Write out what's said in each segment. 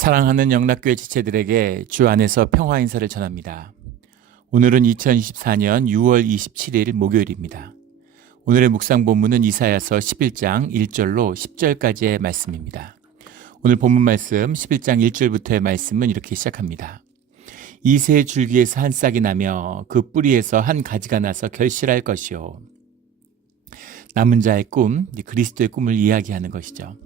사랑하는 영락교회 지체들에게 주 안에서 평화 인사를 전합니다. 오늘은 2024년 6월 27일 목요일입니다. 오늘의 묵상 본문은 이사야서 11장 1절로 10절까지의 말씀입니다. 오늘 본문 말씀 11장 1절부터의 말씀은 이렇게 시작합니다. 이새 줄기에서 한 싹이 나며 그 뿌리에서 한 가지가 나서 결실할 것이요. 남은 자의 꿈, 그리스도의 꿈을 이야기하는 것이죠.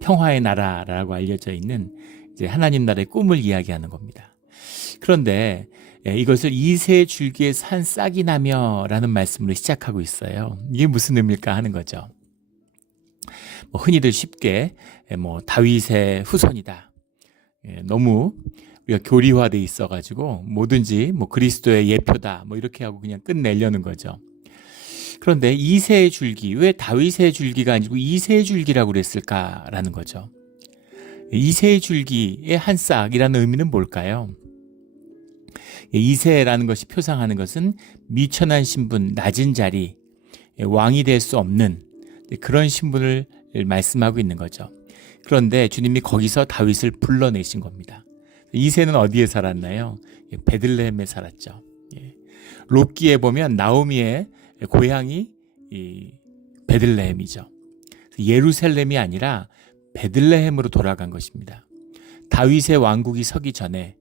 평화의 나라라고 알려져 있는 이제 하나님 나라의 꿈을 이야기하는 겁니다. 그런데 이것을 이새 줄기에서 한 싹이 나며 라는 말씀으로 시작하고 있어요. 이게 무슨 의미일까 하는 거죠. 흔히들 쉽게 다윗의 후손이다. 너무 우리가 교리화돼 있어가지고 뭐든지 그리스도의 예표다 이렇게 하고 그냥 끝내려는 거죠. 그런데 이새의 줄기, 왜 다윗의 줄기가 아니고 이새의 줄기라고 그랬을까라는 거죠. 이새의 줄기의 한 싹이라는 의미는 뭘까요? 이새라는 것이 표상하는 것은 미천한 신분, 낮은 자리, 왕이 될 수 없는 그런 신분을 말씀하고 있는 거죠. 그런데 주님이 거기서 다윗을 불러내신 겁니다. 이새는 어디에 살았나요? 베들레헴에 살았죠. 욥기에 보면 나오미의 고향이 베들레헴이죠. 예루살렘이 아니라 베들레헴으로 돌아간 것입니다. 다윗의 왕국이 서기 전에,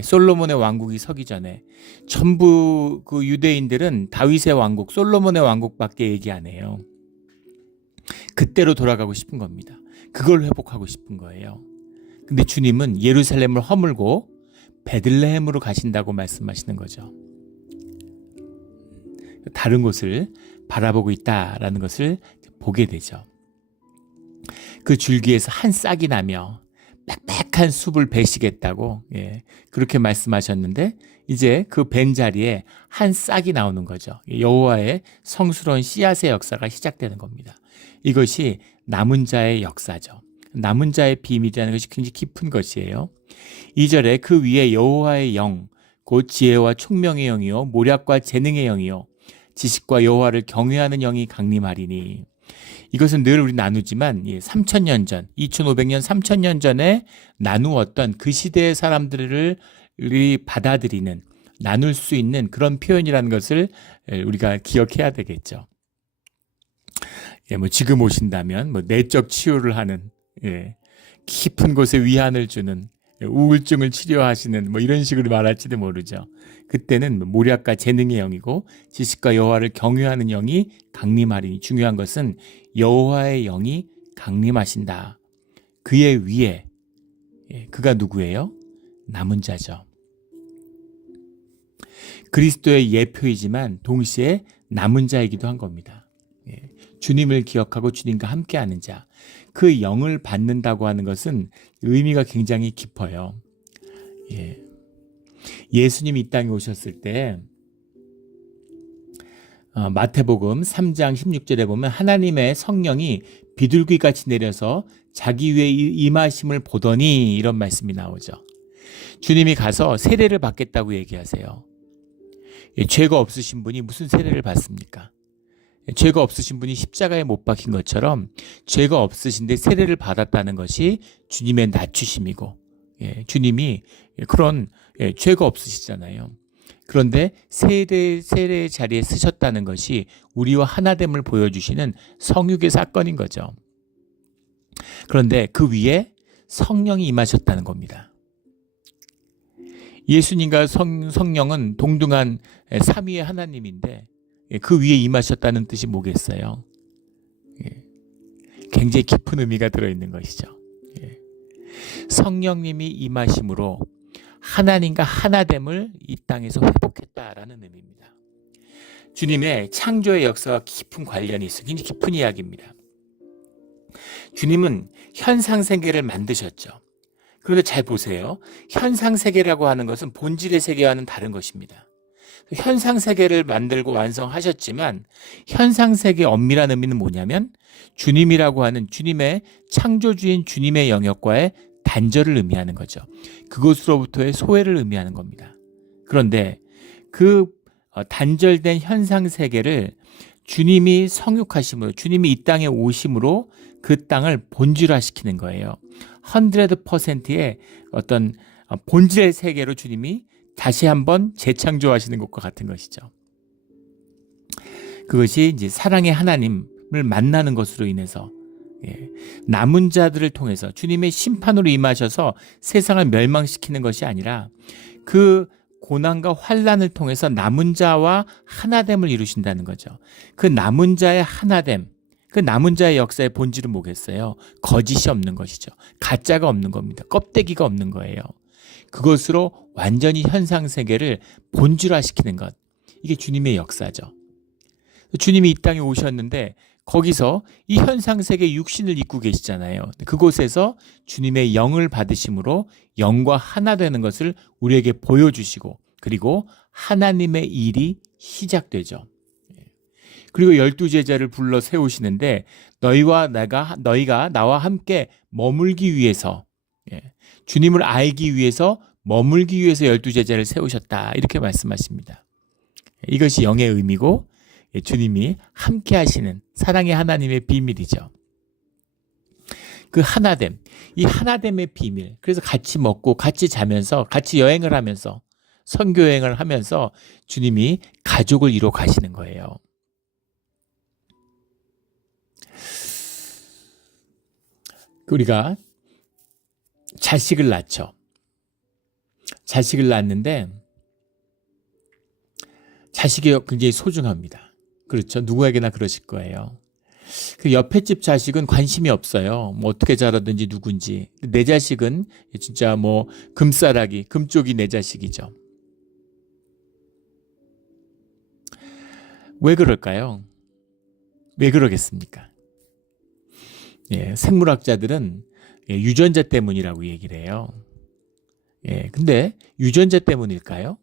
솔로몬의 왕국이 서기 전에 전부 그 유대인들은 다윗의 왕국, 솔로몬의 왕국밖에 얘기 안 해요. 그때로 돌아가고 싶은 겁니다. 그걸 회복하고 싶은 거예요. 근데 주님은 예루살렘을 허물고 베들레헴으로 가신다고 말씀하시는 거죠. 다른 곳을 바라보고 있다라는 것을 보게 되죠. 그 줄기에서 한 싹이 나며 빽빽한 숲을 베시겠다고 그렇게 말씀하셨는데 이제 그 벤 자리에 한 싹이 나오는 거죠. 여호와의 성스러운 씨앗의 역사가 시작되는 겁니다. 이것이 남은 자의 역사죠. 남은 자의 비밀이라는 것이 굉장히 깊은 것이에요. 2절에 그 위에 여호와의 영, 곧 지혜와 총명의 영이요 모략과 재능의 영이요 지식과 여호와를 경외하는 영이 강림하리니. 이것은 늘 우리 나누지만 3000년 전, 2500년, 3000년 전에 나누었던 그 시대의 사람들을 받아들이는, 나눌 수 있는 그런 표현이라는 것을 우리가 기억해야 되겠죠. 지금 오신다면 내적 치유를 하는, 깊은 곳에 위안을 주는, 우울증을 치료하시는 이런 식으로 말할지도 모르죠. 그때는 모략과 재능의 영이고 지식과 여호와를 경외하는 영이 강림하리니. 중요한 것은 여호와의 영이 강림하신다. 그의 위에, 그가 누구예요? 남은 자죠. 그리스도의 예표이지만 동시에 남은 자이기도 한 겁니다. 주님을 기억하고 주님과 함께하는 자, 그 영을 받는다고 하는 것은 의미가 굉장히 깊어요. 예수님이 이 땅에 오셨을 때 마태복음 3장 16절에 보면 하나님의 성령이 비둘기같이 내려서 자기 위에 임하심을 보더니 이런 말씀이 나오죠. 주님이 가서 세례를 받겠다고 얘기하세요. 죄가 없으신 분이 무슨 세례를 받습니까? 죄가 없으신 분이 십자가에 못 박힌 것처럼 죄가 없으신데 세례를 받았다는 것이 주님의 낮추심이고, 주님이 그런 죄가 없으시잖아요. 그런데 세례의 자리에 쓰셨다는 것이 우리와 하나됨을 보여주시는 성육의 사건인 거죠. 그런데 그 위에 성령이 임하셨다는 겁니다. 예수님과 성령은 동등한 삼위의 하나님인데 그 위에 임하셨다는 뜻이 뭐겠어요? 굉장히 깊은 의미가 들어있는 것이죠. 성령님이 임하심으로 하나님과 하나됨을 이 땅에서 회복했다라는 의미입니다. 주님의 창조의 역사와 깊은 관련이 있어요. 굉장히 깊은 이야기입니다. 주님은 현상세계를 만드셨죠. 그런데 잘 보세요. 현상세계라고 하는 것은 본질의 세계와는 다른 것입니다. 현상세계를 만들고 완성하셨지만 현상세계의 엄밀한 의미는 뭐냐면 주님이라고 하는 주님의 창조주인 주님의 영역과의 단절을 의미하는 거죠. 그것으로부터의 소외를 의미하는 겁니다. 그런데 그 단절된 현상세계를 주님이 성육하심으로, 주님이 이 땅에 오심으로 그 땅을 본질화시키는 거예요. 100%의 어떤 본질의 세계로 주님이 다시 한번 재창조하시는 것과 같은 것이죠. 그것이 이제 사랑의 하나님을 만나는 것으로 인해서 남은 자들을 통해서 주님의 심판으로 임하셔서 세상을 멸망시키는 것이 아니라 그 고난과 환난을 통해서 남은 자와 하나됨을 이루신다는 거죠. 그 남은 자의 하나됨, 그 남은 자의 역사의 본질은 뭐겠어요? 거짓이 없는 것이죠. 가짜가 없는 겁니다. 껍데기가 없는 거예요. 그것으로 완전히 현상세계를 본질화시키는 것. 이게 주님의 역사죠. 주님이 이 땅에 오셨는데 거기서 이 현상세계 육신을 입고 계시잖아요. 그곳에서 주님의 영을 받으심으로 영과 하나 되는 것을 우리에게 보여주시고 그리고 하나님의 일이 시작되죠. 그리고 12제자를 불러 세우시는데 너희가 나와 함께 머물기 위해서 주님을 알기 위해서 머물기 위해서 12제자를 세우셨다. 이렇게 말씀하십니다. 이것이 영의 의미고 주님이 함께 하시는 사랑의 하나님의 비밀이죠. 그 하나됨, 이 하나됨의 비밀. 그래서 같이 먹고 같이 자면서 같이 여행을 하면서 선교 여행을 하면서 주님이 가족을 이루어 가시는 거예요. 우리가 자식을 낳죠. 자식을 낳는데 자식이 굉장히 소중합니다. 그렇죠. 누구에게나 그러실 거예요. 그 옆에 집 자식은 관심이 없어요. 뭐 어떻게 자라든지 누군지. 내 자식은 진짜 뭐 금싸라기, 금쪽이 내 자식이죠. 왜 그럴까요? 왜 그러겠습니까? 생물학자들은 유전자 때문이라고 얘기를 해요. 근데 유전자 때문일까요?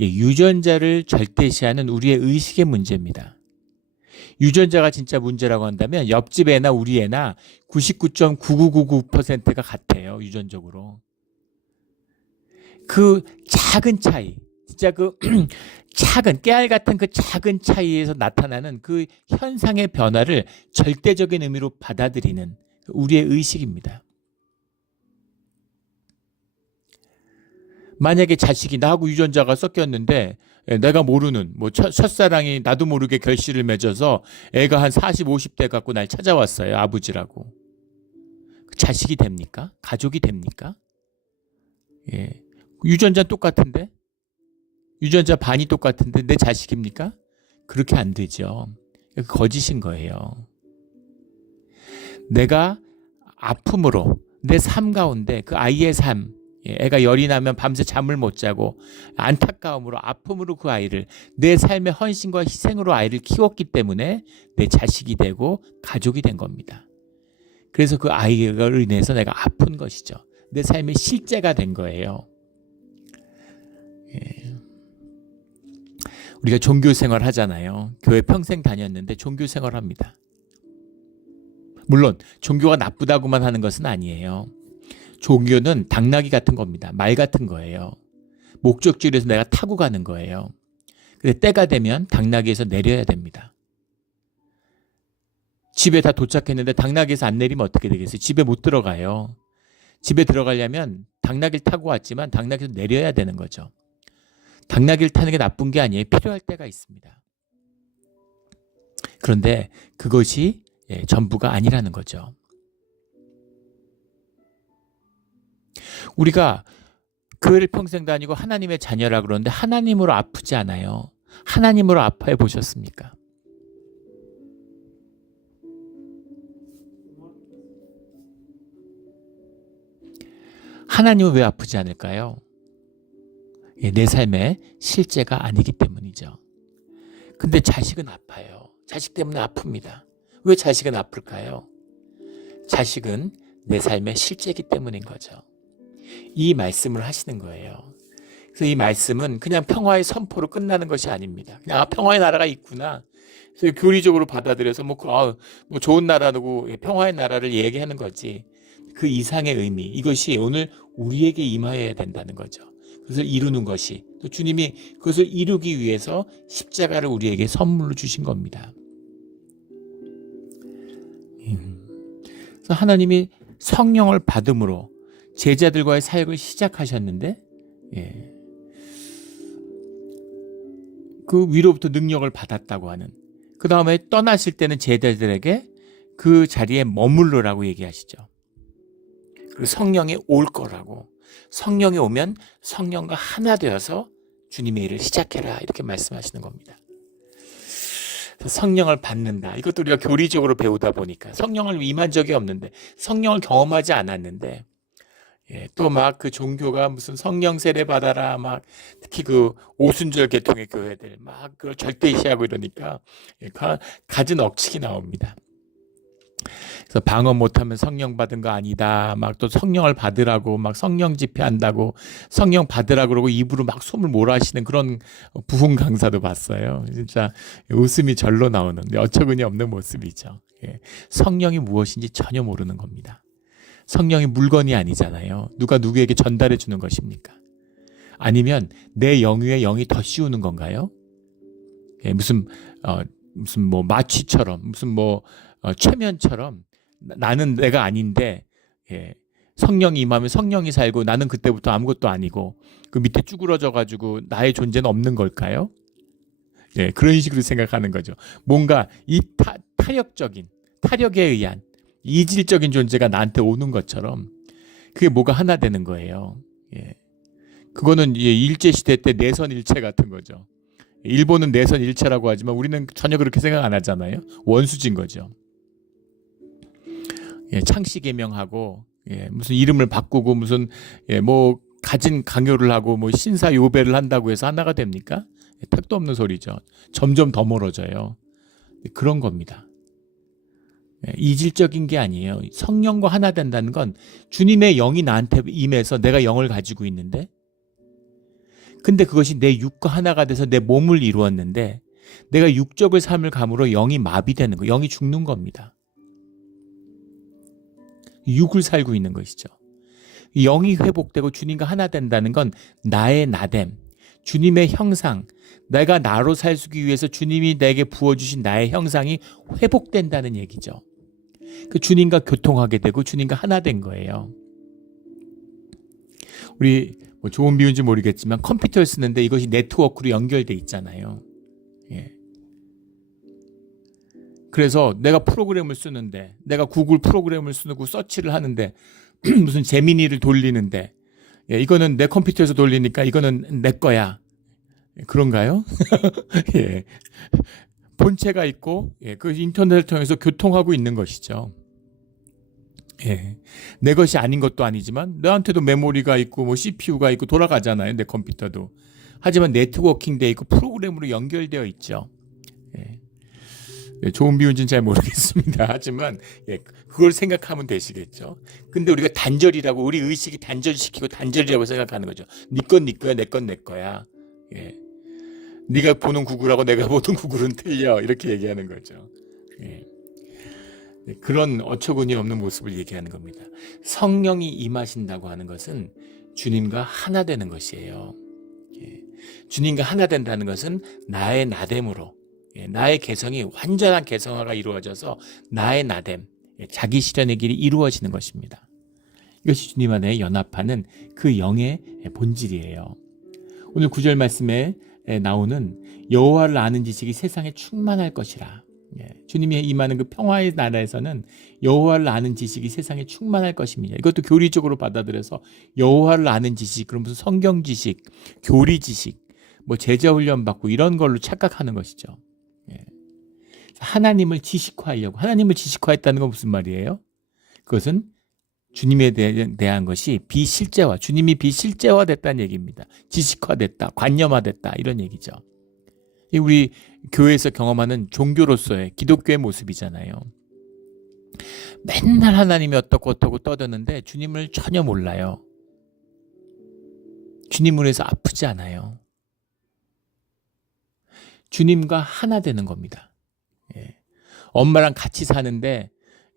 유전자를 절대시하는 우리의 의식의 문제입니다. 유전자가 진짜 문제라고 한다면 옆집 애나 우리 애나 99.9999%가 같아요. 유전적으로. 그 작은 차이, 진짜 그 작은 깨알 같은 그 작은 차이에서 나타나는 그 현상의 변화를 절대적인 의미로 받아들이는 우리의 의식입니다. 만약에 자식이 나하고 유전자가 섞였는데 내가 모르는 뭐 첫사랑이 나도 모르게 결실을 맺어서 애가 한 40, 50대 갖고 날 찾아왔어요. 아버지라고. 자식이 됩니까? 가족이 됩니까? 유전자 똑같은데? 유전자 반이 똑같은데 내 자식입니까? 그렇게 안 되죠. 거짓인 거예요. 내가 아픔으로 내 삶 가운데 그 아이의 삶, 애가 열이 나면 밤새 잠을 못 자고 안타까움으로 아픔으로 그 아이를 내 삶의 헌신과 희생으로 아이를 키웠기 때문에 내 자식이 되고 가족이 된 겁니다. 그래서 그 아이를 인해서 내가 아픈 것이죠. 내 삶의 실제가 된 거예요. 우리가 종교생활 하잖아요. 교회 평생 다녔는데 종교생활 합니다. 물론 종교가 나쁘다고만 하는 것은 아니에요. 종교는 당나귀 같은 겁니다. 말 같은 거예요. 목적지에서 내가 타고 가는 거예요. 근데 때가 되면 당나귀에서 내려야 됩니다. 집에 다 도착했는데 당나귀에서 안 내리면 어떻게 되겠어요? 집에 못 들어가요. 집에 들어가려면 당나귀를 타고 왔지만 당나귀에서 내려야 되는 거죠. 당나귀를 타는 게 나쁜 게 아니에요. 필요할 때가 있습니다. 그런데 그것이 전부가 아니라는 거죠. 우리가 교회를 평생 다니고 하나님의 자녀라 그러는데 하나님으로 아프지 않아요. 하나님으로 아파해 보셨습니까? 하나님은 왜 아프지 않을까요? 내 삶의 실제가 아니기 때문이죠. 근데 자식은 아파요. 자식 때문에 아픕니다. 왜 자식은 아플까요? 자식은 내 삶의 실제이기 때문인 거죠. 이 말씀을 하시는 거예요. 그래서 이 말씀은 그냥 평화의 선포로 끝나는 것이 아닙니다. 그냥 평화의 나라가 있구나. 그래서 교리적으로 받아들여서 뭐 좋은 나라고 평화의 나라를 얘기하는 거지. 그 이상의 의미, 이것이 오늘 우리에게 임하여야 된다는 거죠. 그것을 이루는 것이, 또 주님이 그것을 이루기 위해서 십자가를 우리에게 선물로 주신 겁니다. 그래서 하나님이 성령을 받음으로 제자들과의 사역을 시작하셨는데, 예, 그 위로부터 능력을 받았다고 하는, 그 다음에 떠나실 때는 제자들에게 그 자리에 머물러라고 얘기하시죠. 그리고 성령이 올 거라고, 성령이 오면 성령과 하나 되어서 주님의 일을 시작해라, 이렇게 말씀하시는 겁니다. 성령을 받는다. 이것도 우리가 교리적으로 배우다 보니까 성령을 임한 적이 없는데, 성령을 경험하지 않았는데, 예, 또 막 그 종교가 무슨 성령 세례 받아라, 막 특히 그 오순절 계통의 교회들 막 그걸 절대시하고 이러니까, 예, 갖은 억측이 나옵니다. 그래서 방언 못하면 성령 받은 거 아니다. 막 또 성령을 받으라고 막 성령 집회한다고 성령 받으라고 그러고 입으로 막 숨을 몰아쉬는 그런 부흥 강사도 봤어요. 진짜 웃음이 절로 나오는, 어처구니 없는 모습이죠. 예. 성령이 무엇인지 전혀 모르는 겁니다. 성령이 물건이 아니잖아요. 누가 누구에게 전달해 주는 것입니까? 아니면 내 영유에 영이 더 씌우는 건가요? 예, 무슨 뭐 마취처럼, 무슨 뭐 최면처럼 나는 내가 아닌데, 예, 성령이 임하면 성령이 살고 나는 그때부터 아무것도 아니고 그 밑에 쭈그러져 가지고 나의 존재는 없는 걸까요? 예, 그런 식으로 생각하는 거죠. 뭔가 이 타력적인, 타력에 의한 이질적인 존재가 나한테 오는 것처럼 그게 뭐가 하나 되는 거예요. 예. 그거는 일제시대 때 내선일체 같은 거죠. 일본은 내선일체라고 하지만 우리는 전혀 그렇게 생각 안 하잖아요. 원수진 거죠. 예, 창씨 개명하고, 예, 무슨 이름을 바꾸고 무슨, 예, 뭐 가진 강요를 하고 뭐 신사 요배를 한다고 해서 하나가 됩니까? 예, 택도 없는 소리죠. 점점 더 멀어져요. 그런 겁니다. 예, 이질적인 게 아니에요. 성령과 하나 된다는 건 주님의 영이 나한테 임해서 내가 영을 가지고 있는데, 근데 그것이 내 육과 하나가 돼서 내 몸을 이루었는데 내가 육적을 삶을 감으로 영이 마비되는 거, 영이 죽는 겁니다. 육을 살고 있는 것이죠. 영이 회복되고 주님과 하나 된다는 건 나의 나됨, 주님의 형상, 내가 나로 살기 위해서 주님이 내게 부어주신 나의 형상이 회복된다는 얘기죠. 그 주님과 교통하게 되고 주님과 하나 된 거예요. 우리 뭐 좋은 비유인지 모르겠지만 컴퓨터를 쓰는데 이것이 네트워크로 연결돼 있잖아요. 예. 그래서 내가 프로그램을 쓰는데, 내가 구글 프로그램을 쓰고 서치를 하는데 무슨 제미니를 돌리는데, 예, 이거는 내 컴퓨터에서 돌리니까 이거는 내 거야. 그런가요? 예. 본체가 있고, 예, 그 인터넷을 통해서 교통하고 있는 것이죠. 예. 내 것이 아닌 것도 아니지만 너한테도 메모리가 있고 뭐 CPU가 있고 돌아가잖아요. 내 컴퓨터도. 하지만 네트워킹 돼 있고 프로그램으로 연결되어 있죠. 예. 예, 좋은 비유인지는 잘 모르겠습니다. 하지만 예, 그걸 생각하면 되시겠죠. 근데 우리가 단절이라고, 우리 의식이 단절시키고 단절이라고 생각하는 거죠. 네 건 네 거야, 내 건 내 거야. 예. 네가 보는 구글하고 내가 보는 구글은 틀려, 이렇게 얘기하는 거죠. 예. 그런 어처구니 없는 모습을 얘기하는 겁니다. 성령이 임하신다고 하는 것은 주님과 하나 되는 것이에요. 예. 주님과 하나 된다는 것은 나의 나됨으로, 예, 나의 개성이 완전한 개성화가 이루어져서 나의 나됨, 예, 자기 실현의 길이 이루어지는 것입니다. 이것이 주님 안에 연합하는 그 영의 본질이에요. 오늘 9절 말씀에 나오는 여호와를 아는 지식이 세상에 충만할 것이라. 예, 주님이 임하는 그 평화의 나라에서는 여호와를 아는 지식이 세상에 충만할 것입니다. 이것도 교리적으로 받아들여서 여호와를 아는 지식, 그럼 무슨 성경 지식, 교리 지식, 뭐 제자 훈련 받고 이런 걸로 착각하는 것이죠. 예. 하나님을 지식화하려고, 하나님을 지식화했다는 건 무슨 말이에요? 그것은 주님에 대한 것이 비실제화, 주님이 비실제화됐다는 얘기입니다. 지식화됐다, 관념화됐다, 이런 얘기죠. 우리 교회에서 경험하는 종교로서의 기독교의 모습이잖아요. 맨날 하나님이 어떻고 어떻고 떠드는데 주님을 전혀 몰라요. 주님을 위해서 아프지 않아요. 주님과 하나 되는 겁니다. 예. 엄마랑 같이 사는데,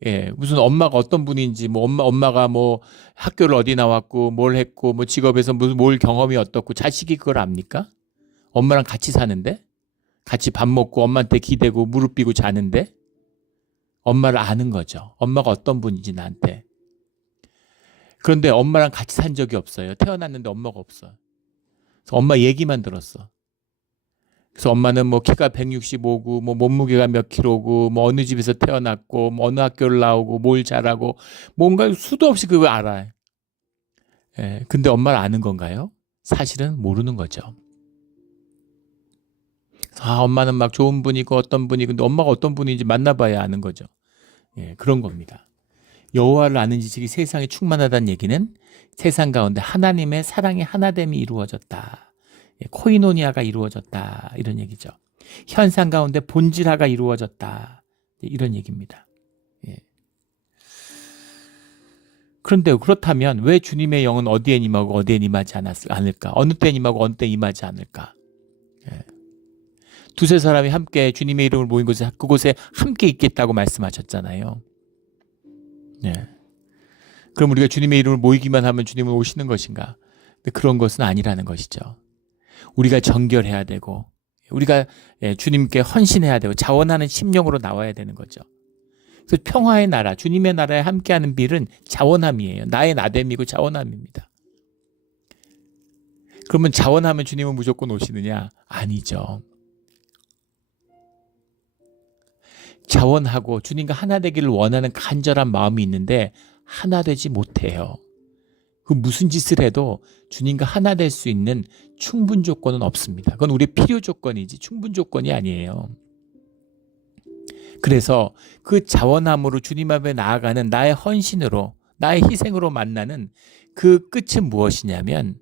예, 무슨 엄마가 어떤 분인지, 뭐 엄마가 뭐 학교를 어디 나왔고 뭘 했고 뭐 직업에서 무슨 뭘 경험이 어떻고 자식이 그걸 압니까? 엄마랑 같이 사는데, 같이 밥 먹고 엄마한테 기대고 무릎 비고 자는데 엄마를 아는 거죠. 엄마가 어떤 분인지 나한테. 그런데 엄마랑 같이 산 적이 없어요. 태어났는데 엄마가 없어. 그래서 엄마 얘기만 들었어. 그래서 엄마는 뭐 키가 165고 뭐 몸무게가 몇 킬로고 뭐 어느 집에서 태어났고 뭐 어느 학교를 나오고 뭘 잘하고 뭔가 수도 없이 그걸 알아요. 예, 근데 엄마를 아는 건가요? 사실은 모르는 거죠. 엄마는 막 좋은 분이고 어떤 분이고 근데 엄마가 어떤 분인지 만나봐야 아는 거죠. 예, 그런 겁니다. 여호와를 아는 지식이 세상에 충만하다는 얘기는 세상 가운데 하나님의 사랑의 하나됨이 이루어졌다. 예, 코이노니아가 이루어졌다. 이런 얘기죠. 현상 가운데 본질화가 이루어졌다. 이런 얘기입니다. 예. 그런데 그렇다면 왜 주님의 영은 어디에 임하고 어디에 임하지 않을까? 어느 때 임하고 어느 때 임하지 않을까? 예. 두세 사람이 함께 주님의 이름을 모인 곳에 그곳에 함께 있겠다고 말씀하셨잖아요. 네. 그럼 우리가 주님의 이름을 모이기만 하면 주님은 오시는 것인가? 근데 그런 것은 아니라는 것이죠. 우리가 정결해야 되고 우리가 주님께 헌신해야 되고 자원하는 심령으로 나와야 되는 거죠. 그래서 평화의 나라, 주님의 나라에 함께하는 빌은 자원함이에요. 나의 나됨이고 자원함입니다. 그러면 자원하면 주님은 무조건 오시느냐? 아니죠. 자원하고 주님과 하나 되기를 원하는 간절한 마음이 있는데 하나 되지 못해요. 그 무슨 짓을 해도 주님과 하나 될 수 있는 충분 조건은 없습니다. 그건 우리의 필요 조건이지 충분 조건이 아니에요. 그래서 그 자원함으로 주님 앞에 나아가는 나의 헌신으로 나의 희생으로 만나는 그 끝은 무엇이냐면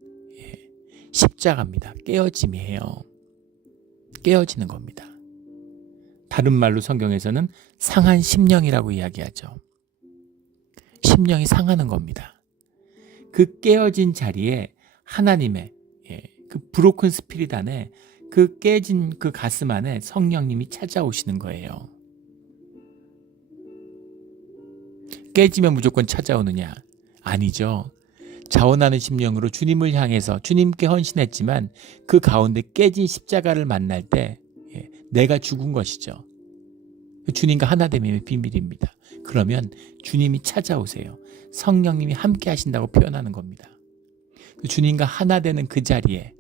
십자가입니다. 깨어짐이에요. 깨어지는 겁니다. 다른 말로 성경에서는 상한 심령이라고 이야기하죠. 심령이 상하는 겁니다. 그 깨어진 자리에 하나님의 그 브로큰 스피릿 안에 그 깨진 그 가슴 안에 성령님이 찾아오시는 거예요. 깨지면 무조건 찾아오느냐? 아니죠. 자원하는 심령으로 주님을 향해서 주님께 헌신했지만 그 가운데 깨진 십자가를 만날 때 내가 죽은 것이죠. 주님과 하나됨의 비밀입니다. 그러면 주님이 찾아오세요. 성령님이 함께 하신다고 표현하는 겁니다. 주님과 하나 되는 그 자리에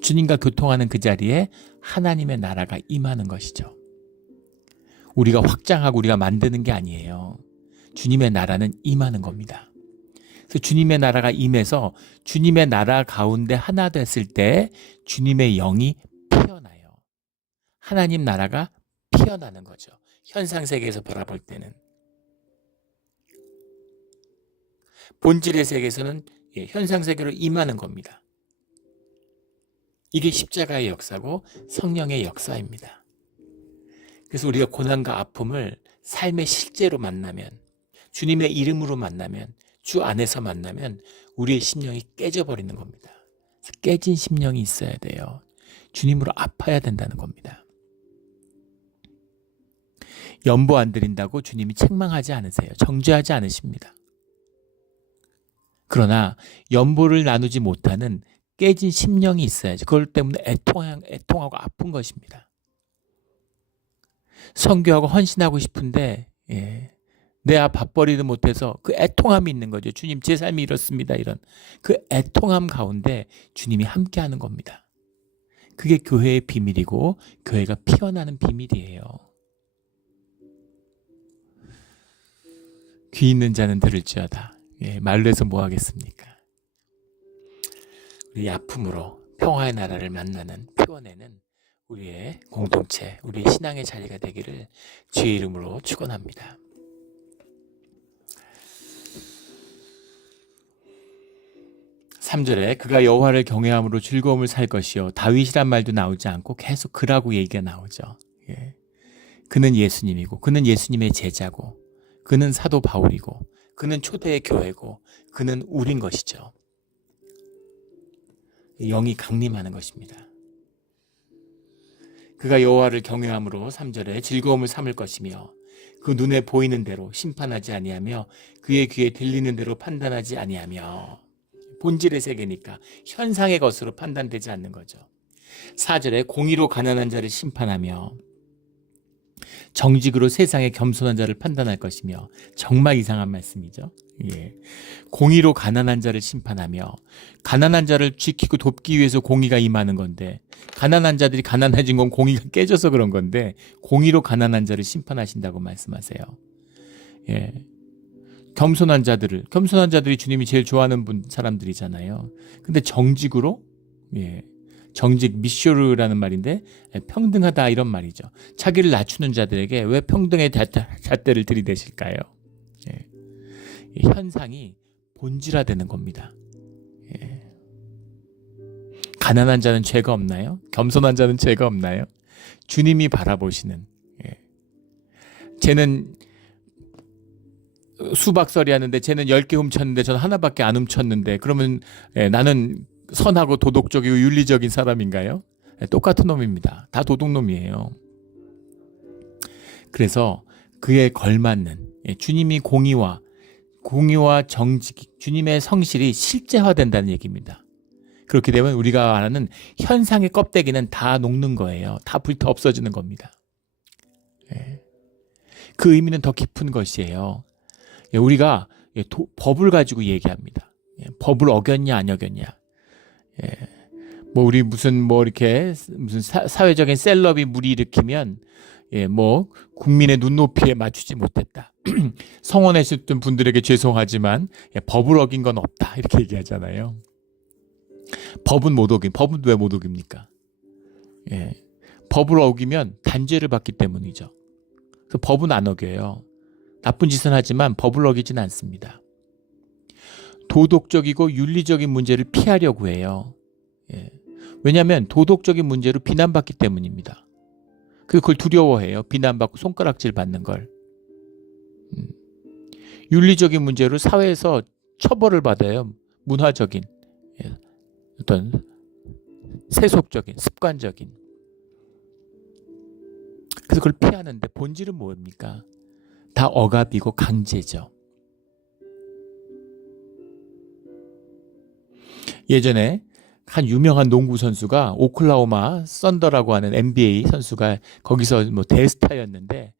주님과 교통하는 그 자리에 하나님의 나라가 임하는 것이죠. 우리가 확장하고 우리가 만드는 게 아니에요. 주님의 나라는 임하는 겁니다. 그래서 주님의 나라가 임해서 주님의 나라 가운데 하나 됐을 때 주님의 영이 피어나요. 하나님 나라가 피어나는 거죠. 현상세계에서 바라볼 때는. 본질의 세계에서는 현상세계로 임하는 겁니다. 이게 십자가의 역사고 성령의 역사입니다. 그래서 우리가 고난과 아픔을 삶의 실제로 만나면 주님의 이름으로 만나면 주 안에서 만나면 우리의 심령이 깨져버리는 겁니다. 깨진 심령이 있어야 돼요. 주님으로 아파야 된다는 겁니다. 연보 안 드린다고 주님이 책망하지 않으세요. 정죄하지 않으십니다. 그러나 연보를 나누지 못하는 깨진 심령이 있어야지. 그걸 때문에 애통하고 아픈 것입니다. 선교하고 헌신하고 싶은데 내 앞 밥벌이도 못해서 그 애통함이 있는 거죠. 주님 제 삶이 이렇습니다. 이런 그 애통함 가운데 주님이 함께하는 겁니다. 그게 교회의 비밀이고 교회가 피어나는 비밀이에요. 귀 있는 자는 들을지어다. 말로 해서 뭐 하겠습니까? 우리 아픔으로 평화의 나라를 만나는 피워내는 우리의 공동체, 우리의 신앙의 자리가 되기를 주의 이름으로 축원합니다. (3절에) 그가 여호와를 경외함으로 즐거움을 살 것이요 다윗이란 말도 나오지 않고 계속 그라고 얘기가 나오죠. 그는 예수님이고 그는 예수님의 제자고 그는 사도 바울이고 그는 초대의 교회고 그는 우린 것이죠. 영이 강림하는 것입니다. 그가 여호와를 경외함으로 3절에 즐거움을 삼을 것이며 그 눈에 보이는 대로 심판하지 아니하며 그의 귀에 들리는 대로 판단하지 아니하며 본질의 세계니까 현상의 것으로 판단되지 않는 거죠. 4절에 공의로 가난한 자를 심판하며 정직으로 세상의 겸손한 자를 판단할 것이며 정말 이상한 말씀이죠. 예. 공의로 가난한 자를 심판하며 가난한 자를 지키고 돕기 위해서 공의가 임하는 건데 가난한 자들이 가난해진 건 공의가 깨져서 그런 건데 공의로 가난한 자를 심판하신다고 말씀하세요. 예. 겸손한 자들이 주님이 제일 좋아하는 사람들이잖아요. 근데 정직으로 예. 정직 미쇼르라는 말인데 평등하다 이런 말이죠. 자기를 낮추는 자들에게 왜 평등의 잣대를 들이대실까요? 예. 이 현상이 본질화되는 겁니다. 예. 가난한 자는 죄가 없나요? 겸손한 자는 죄가 없나요? 주님이 바라보시는 예. 쟤는 수박설이 하는데 쟤는 10개 훔쳤는데 저는 하나밖에 안 훔쳤는데 그러면 나는 선하고 도덕적이고 윤리적인 사람인가요? 똑같은 놈입니다. 다 도둑놈이에요. 그래서 그에 걸맞는 주님이 공의와 정직, 주님의 성실이 실제화된다는 얘기입니다. 그렇게 되면 우리가 말하는 현상의 껍데기는 다 녹는 거예요. 다 불타 없어지는 겁니다. 그 의미는 더 깊은 것이에요. 우리가 법을 가지고 얘기합니다. 법을 어겼냐 안 어겼냐. 우리 무슨 사회적인 셀럽이 물이 일으키면 국민의 눈높이에 맞추지 못했다. 성원에 있었던 분들에게 죄송하지만 법을 어긴 건 없다 이렇게 얘기하잖아요. 법은 왜 못 어깁니까? 법을 어기면 단죄를 받기 때문이죠. 그래서 법은 안 어겨요. 나쁜 짓은 하지만 법을 어기진 않습니다. 도덕적이고 윤리적인 문제를 피하려고 해요. 왜냐하면 도덕적인 문제로 비난받기 때문입니다. 그걸 두려워해요. 비난받고 손가락질 받는 걸. 윤리적인 문제로 사회에서 처벌을 받아요. 문화적인 어떤 세속적인 습관적인. 그래서 그걸 피하는데 본질은 뭡니까? 다 억압이고 강제죠. 예전에 한 유명한 농구 선수가 오클라호마 썬더라고 하는 NBA 선수가 거기서 대스타였는데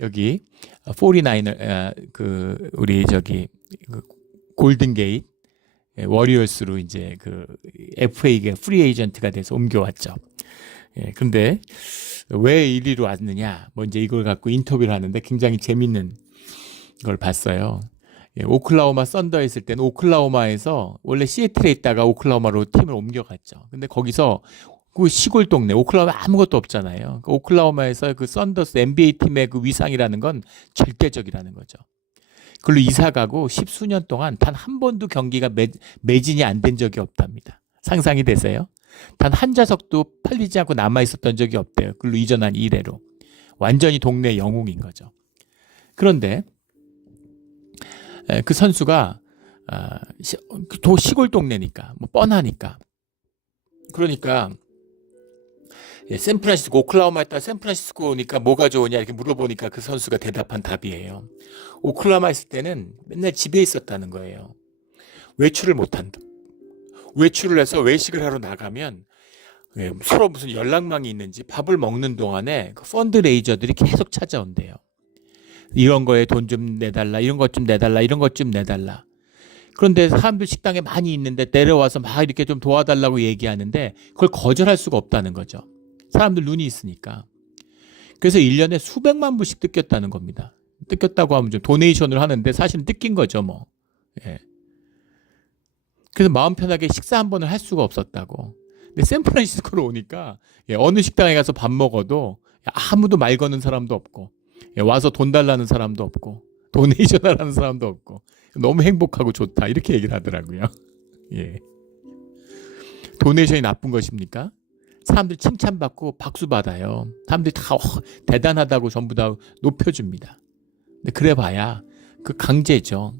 여기 49 er 우리 골든 게이트 워리어스로 이제 FA가 프리 에이전트가 돼서 옮겨왔죠. 그런데 왜 1위로 왔느냐? 이제 이걸 갖고 인터뷰를 하는데 굉장히 재밌는 걸 봤어요. 오클라호마 썬더 있을 때는 오클라호마에서 원래 시애틀에 있다가 오클라호마로 팀을 옮겨갔죠. 근데 거기서 그 시골 동네 오클라호마 아무것도 없잖아요. 오클라호마에서 그 썬더스 NBA 팀의 그 위상이라는 건 절대적이라는 거죠. 그걸로 이사 가고 10수년 동안 단 한 번도 경기가 매진이 안 된 적이 없답니다. 상상이 되세요? 단 한 좌석도 팔리지 않고 남아 있었던 적이 없대요. 그걸로 이전한 이래로 완전히 동네 영웅인 거죠. 그런데 그 선수가 시골 동네니까 뻔하니까 그러니까 샌프란시스코 오클라호마에 있다 샌프란시스코니까 뭐가 좋으냐 이렇게 물어보니까 그 선수가 대답한 답이에요. 오클라호마 있을 때는 맨날 집에 있었다는 거예요. 외출을 못한다. 외출을 해서 외식을 하러 나가면 서로 무슨 연락망이 있는지 밥을 먹는 동안에 그 펀드레이저들이 계속 찾아온대요. 이런 거에 돈 좀 내달라, 이런 것 좀 내달라, 이런 것 좀 내달라. 그런데 사람들 식당에 많이 있는데 내려와서 막 이렇게 좀 도와달라고 얘기하는데 그걸 거절할 수가 없다는 거죠. 사람들 눈이 있으니까. 그래서 1년에 수백만 불씩 뜯겼다는 겁니다. 뜯겼다고 하면 좀 도네이션을 하는데 사실은 뜯긴 거죠, 그래서 마음 편하게 식사 한 번을 할 수가 없었다고. 근데 샌프란시스코로 오니까 어느 식당에 가서 밥 먹어도 아무도 말 거는 사람도 없고 와서 돈 달라는 사람도 없고 도네이션 하라는 사람도 없고 너무 행복하고 좋다 이렇게 얘기를 하더라고요. 도네이션이 나쁜 것입니까? 사람들 칭찬받고 박수 받아요. 사람들이 다 대단하다고 전부 다 높여줍니다. 근데 그래봐야 그 강제죠.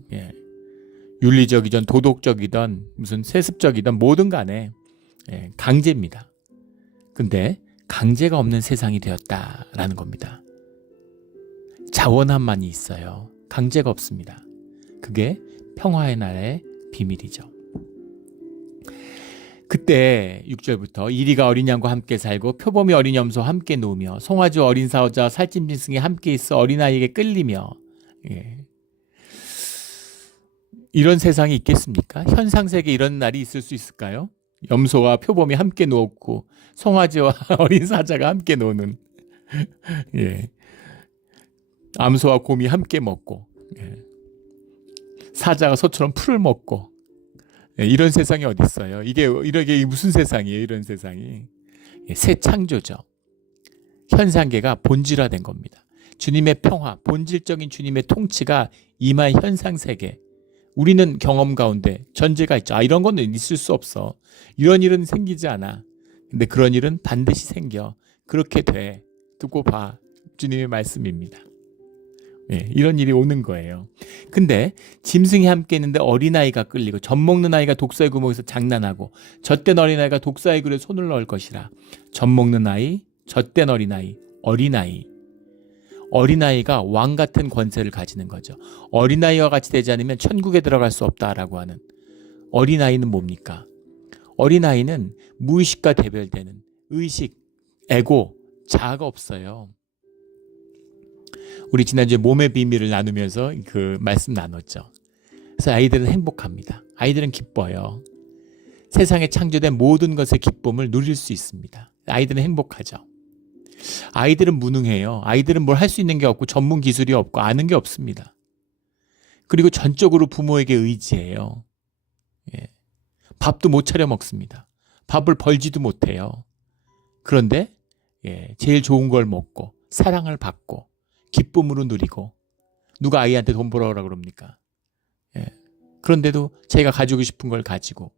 윤리적이든 도덕적이든 무슨 세습적이든 뭐든 간에 강제입니다. 근데 강제가 없는 세상이 되었다라는 겁니다. 자원함만이 있어요. 강제가 없습니다. 그게 평화의 나라의 비밀이죠. 그때 6절부터 이리가 어린 양과 함께 살고 표범이 어린 염소와 함께 누우며 송아지 어린 사오자 살찜짐승이 함께 있어 어린아이에게 끌리며 이런 세상이 있겠습니까? 현상세계 이런 날이 있을 수 있을까요? 염소와 표범이 함께 누웠고 송아지와 어린 사자가 함께 노는, 예. 암소와 곰이 함께 먹고, 예. 사자가 소처럼 풀을 먹고, 예. 이런 세상이 어디 있어요? 이게 무슨 세상이에요? 이런 세상이, 예. 새 창조죠. 현상계가 본질화된 겁니다. 주님의 평화, 본질적인 주님의 통치가 임한 현상세계. 우리는 경험 가운데 전제가 있죠. 이런 거는 있을 수 없어. 이런 일은 생기지 않아. 근데 그런 일은 반드시 생겨. 그렇게 돼. 두고 봐. 주님의 말씀입니다. 예, 이런 일이 오는 거예요. 근데 짐승이 함께 있는데 어린아이가 끌리고 젖 먹는 아이가 독사의 구멍에서 장난하고 젖된 어린아이가 독사의 굴에 손을 넣을 것이라. 젖 먹는 아이, 젖된 어린아이, 어린아이가 왕 같은 권세를 가지는 거죠. 어린아이와 같이 되지 않으면 천국에 들어갈 수 없다라고 하는. 어린아이는 뭡니까? 어린아이는 무의식과 대별되는 의식, 에고, 자아가 없어요. 우리 지난주에 몸의 비밀을 나누면서 그 말씀 나눴죠. 그래서 아이들은 행복합니다. 아이들은 기뻐요. 세상에 창조된 모든 것의 기쁨을 누릴 수 있습니다. 아이들은 행복하죠. 아이들은 무능해요. 아이들은 뭘 할 수 있는 게 없고 전문 기술이 없고 아는 게 없습니다. 그리고 전적으로 부모에게 의지해요. 예. 밥도 못 차려 먹습니다. 밥을 벌지도 못해요. 그런데 제일 좋은 걸 먹고 사랑을 받고 기쁨으로 누리고, 누가 아이한테 돈 벌어오라 그럽니까? 그런데도 자기가 가지고 싶은 걸 가지고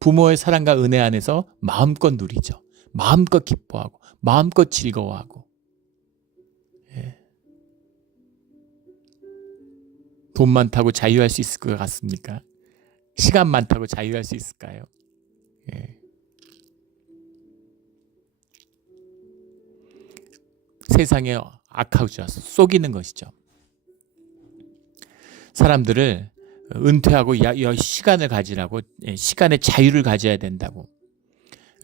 부모의 사랑과 은혜 안에서 마음껏 누리죠. 마음껏 기뻐하고 마음껏 즐거워하고. 돈 많다고 자유할 수 있을 것 같습니까? 시간 많다고 자유할 수 있을까요? 세상에 악하죠. 속이는 것이죠. 사람들을 은퇴하고 시간을 가지라고, 시간의 자유를 가져야 된다고,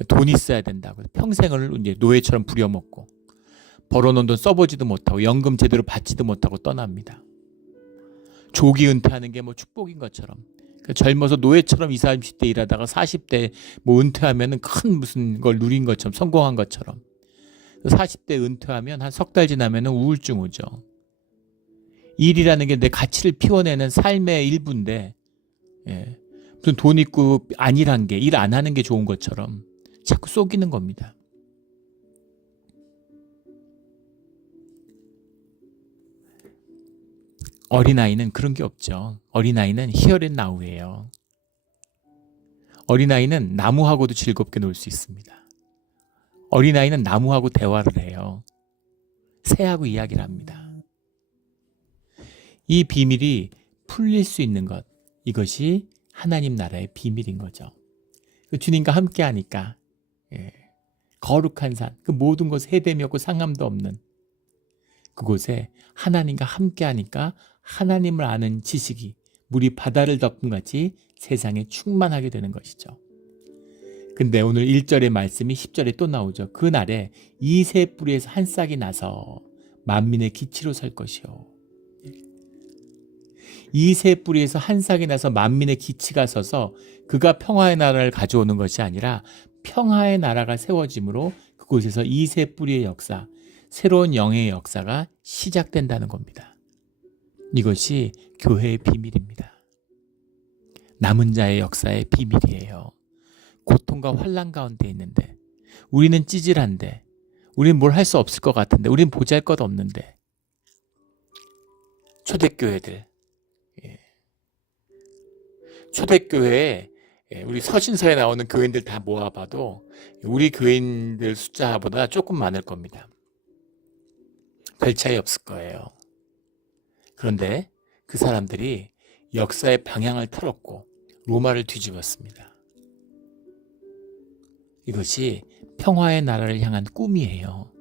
돈 있어야 된다고 평생을 이제 노예처럼 부려먹고 벌어놓은 돈 써보지도 못하고 연금 제대로 받지도 못하고 떠납니다. 조기 은퇴하는 게 뭐 축복인 것처럼, 젊어서 노예처럼 20, 30대 일하다가 40대 뭐 은퇴하면 큰 무슨 걸 누린 것처럼, 성공한 것처럼. 40대 은퇴하면 한 석 달 지나면 우울증 오죠. 일이라는 게 내 가치를 피워내는 삶의 일부인데, 무슨 돈 있고 안 일한 게, 일 안 하는 게 좋은 것처럼 자꾸 속이는 겁니다. 어린아이는 그런 게 없죠. 어린아이는 히어앤 나우예요. 어린아이는 나무하고도 즐겁게 놀 수 있습니다. 어린아이는 나무하고 대화를 해요. 새하고 이야기를 합니다. 이 비밀이 풀릴 수 있는 것, 이것이 하나님 나라의 비밀인 거죠. 주님과 함께 하니까, 거룩한 산, 그 모든 곳에 해됨이 없고 상함도 없는 그곳에 하나님과 함께 하니까 하나님을 아는 지식이 물이 바다를 덮은 같이 세상에 충만하게 되는 것이죠. 근데 오늘 1절의 말씀이 10절에 또 나오죠. 그날에 이 새 뿌리에서 한 싹이 나서 만민의 기치로 설 것이요. 이 새 뿌리에서 한 싹이 나서 만민의 기치가 서서 그가 평화의 나라를 가져오는 것이 아니라 평화의 나라가 세워짐으로 그곳에서 이 새 뿌리의 역사, 새로운 영의 역사가 시작된다는 겁니다. 이것이 교회의 비밀입니다. 남은 자의 역사의 비밀이에요. 고통과 환난 가운데 있는데, 우리는 찌질한데, 우리는 뭘 할 수 없을 것 같은데, 우리는 보잘것 없는데, 초대교회들, 초대교회에 우리 서신서에 나오는 교인들 다 모아봐도 우리 교인들 숫자보다 조금 많을 겁니다. 별 차이 없을 거예요. 그런데 그 사람들이 역사의 방향을 틀었고 로마를 뒤집었습니다. 이것이 평화의 나라를 향한 꿈이에요.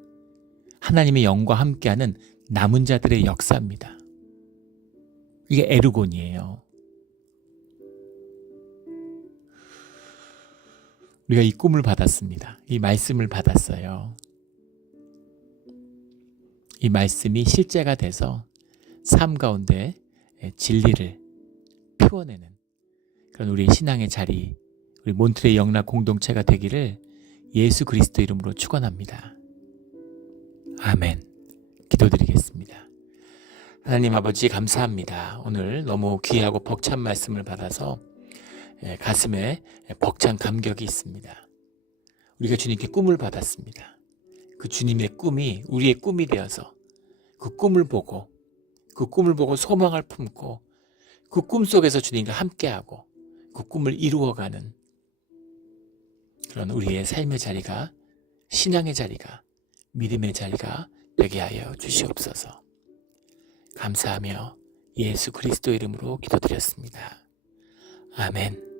하나님의 영과 함께하는 남은 자들의 역사입니다. 이게 에르곤이에요. 우리가 이 꿈을 받았습니다. 이 말씀을 받았어요. 이 말씀이 실제가 돼서 삶 가운데 진리를 키워내는 그런 우리의 신앙의 자리, 우리 몬트레이 영락 공동체가 되기를 예수 그리스도 이름으로 축원합니다. 아멘. 기도드리겠습니다. 하나님 아버지 감사합니다. 오늘 너무 귀하고 벅찬 말씀을 받아서 가슴에 벅찬 감격이 있습니다. 우리가 주님께 꿈을 받았습니다. 그 주님의 꿈이 우리의 꿈이 되어서 그 꿈을 보고 소망을 품고 그 꿈 속에서 주님과 함께하고 그 꿈을 이루어가는 그런 우리의 삶의 자리가, 신앙의 자리가, 믿음의 자리가 되게 하여 주시옵소서. 감사하며 예수 그리스도 이름으로 기도드렸습니다. 아멘.